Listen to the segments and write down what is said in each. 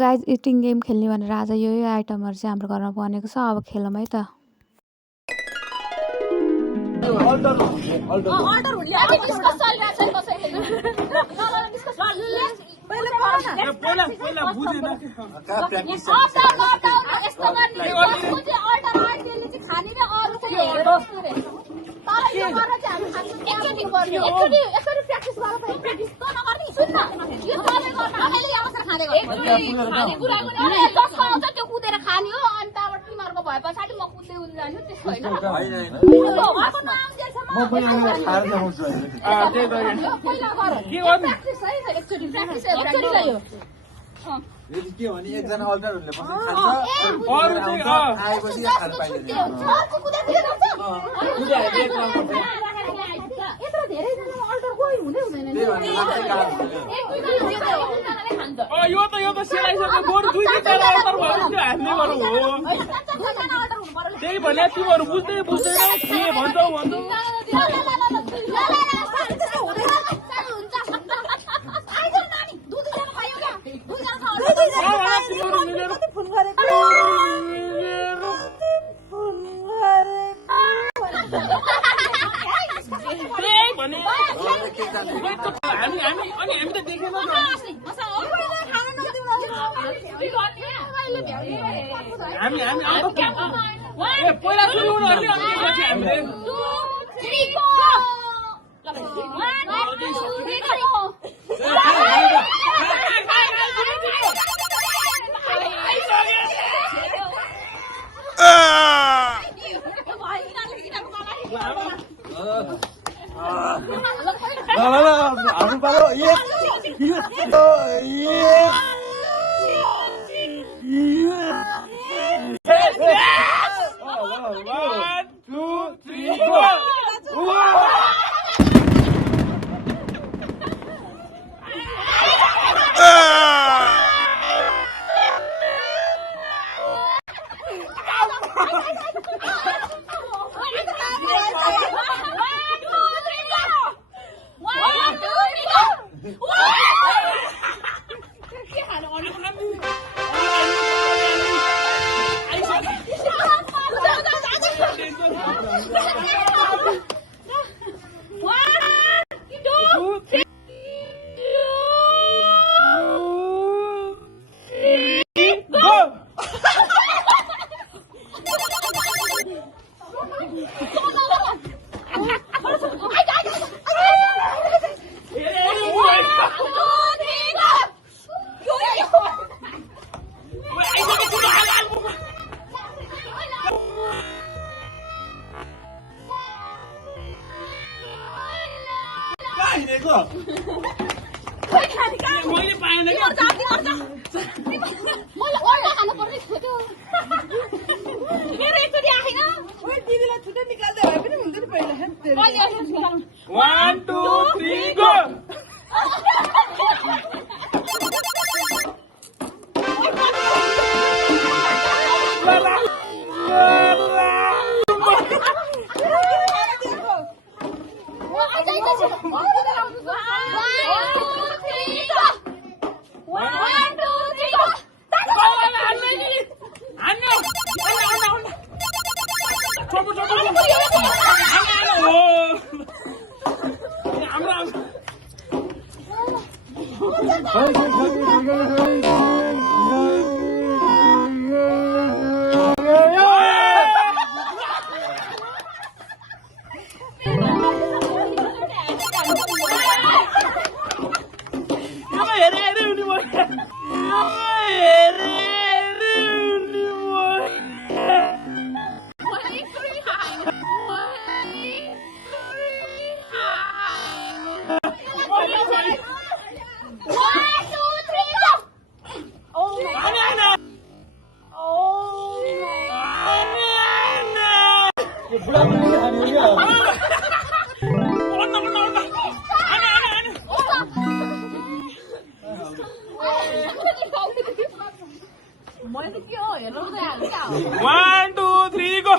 Guys eating game खेल्ने भनेर आज यो आइटमहरु चाहिँ हाम्रो घरमा बनेको छ। अब खेलौँ है त। के भने एकजना अल्टरहरूले पनि खान्छ अरु चाहिँ आएपछि या खान पाइदैन यत्रो धेरै जना अल्टर कोही हुँदै हुँदैन नि यो त सेलाइसक्यो गोरु दुई जना अल्टर भयो त्यो हान्ने गरौ हो त्यही भने तिमीहरु बुझ्दैन के भन्छौ हामी त देखेन हामी पहिला सुरु उनीहरूले हामीले मैले पाएन One, two, three, go! One, two, three, go!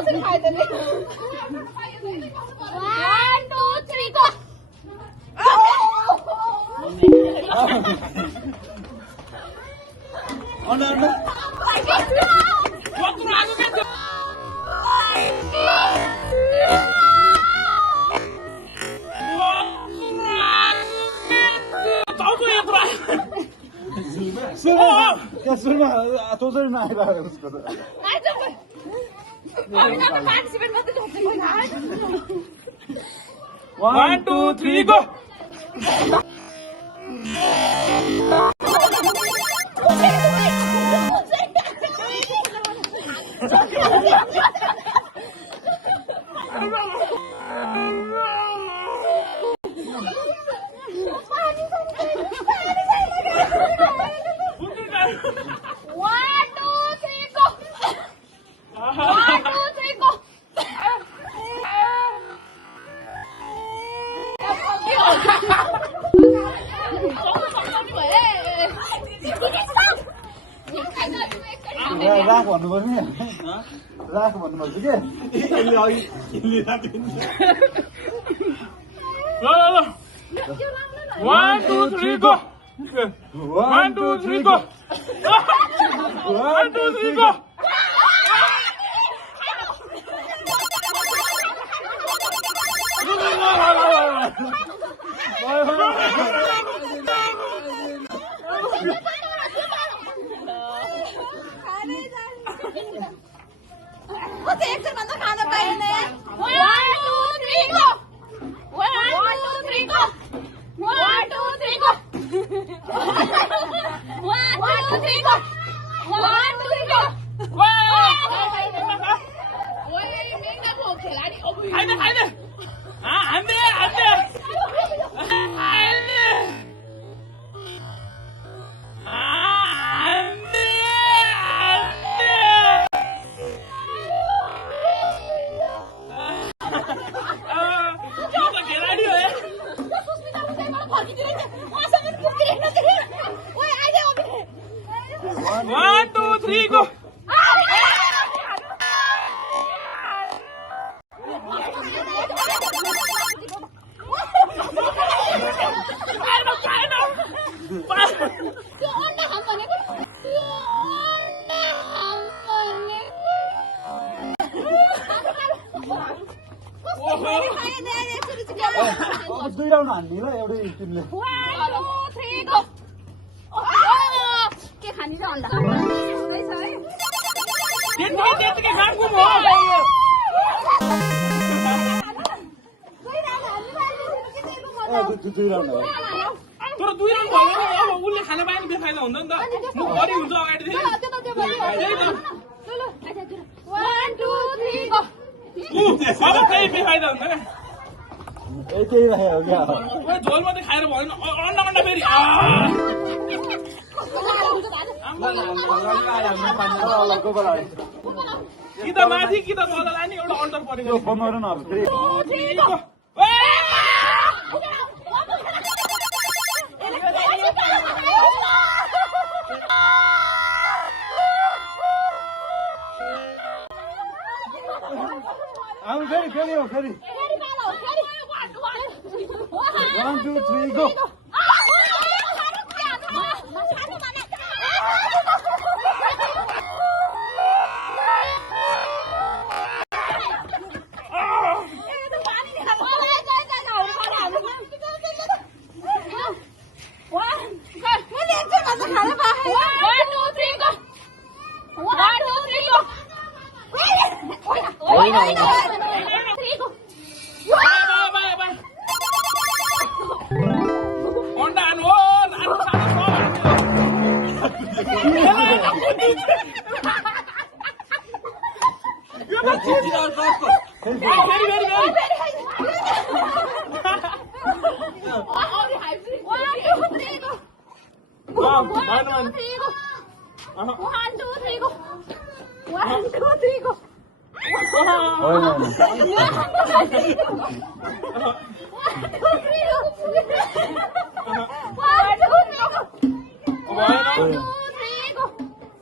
कसरी खाइदिने 1 2 3 go सुरुमा तोजरीमा आइरहेको उसको त पार्टिसिपेट मात्रै गर्छु 1 2 3 go राख भन्नुपर्छ नि राख भन्नुपर्छ के यसले अघि ल 1 2 3 go 1 2 3 go 1 2 3 go एकछिन भन्दा खान पाइने 1 2 3 go 1 2 3 go 1 2 3 go 1 2 3 go 1 2 3 go खाइदे हान्ने One, two, three, go! दुई राउन्ड हान्ने ल एउटै टिमले 1 2 3 go के खानी र अन्डा हुँदैछ है त्यतिकै खानु हो दुई राउन्ड हो तर 2 राउन्ड भयो अब उसले खान पाएन बेफाइदा हुन्छ नि त म गरी हुन्छ अगाडि फेरि 1 2 3 go अब फेरि बेफाइदा हुन्छ क्या त्यही राखेको क्या झोल मात्रै खाएर भएन अन्डा फेरि कि त माथि कि त तल लाने एउटा अन्डर परेको बनाउनु न अब फेरि अब फेरि हो फेरि 1 2 3 go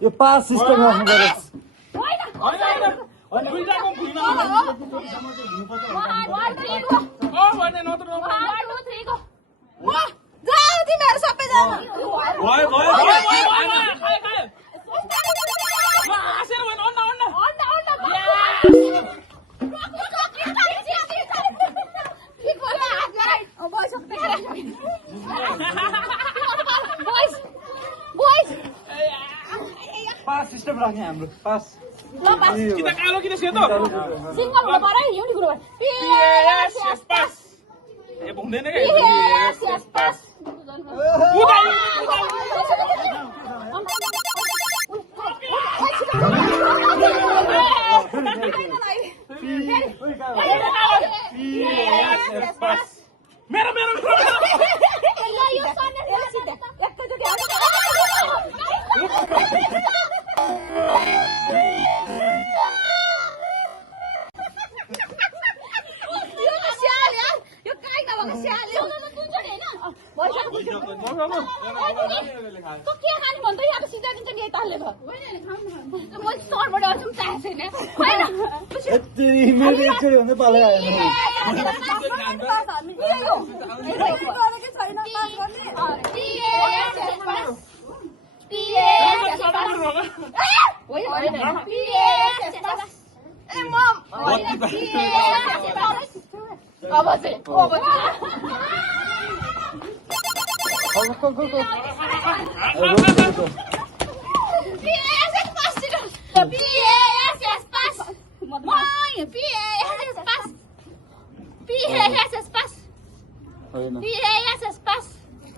यो पास सिस्टम राख्नु पर्यो दुईटाको भुइँमा भने नत्र जाऊ तिमीहरू सबैजना हाँसेर होइन अन्ना पास सिस्टम राख्ने हाम्रो पास कि त कालो कि त सेतो सिङ्गल हुनु पर्यो एउटै कुरो पास ए हुँदैन क्या पास मेरो मेरो एकचोटि भन्दा पालो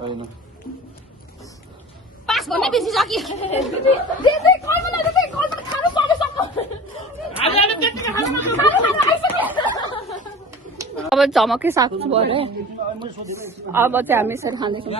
आएन पास भन्ने बेसी सक्यो खानु पर्ने सक्यो अब झमकै साग छु अरे अब चाहिँ हामी यसरी खाँदैछौँ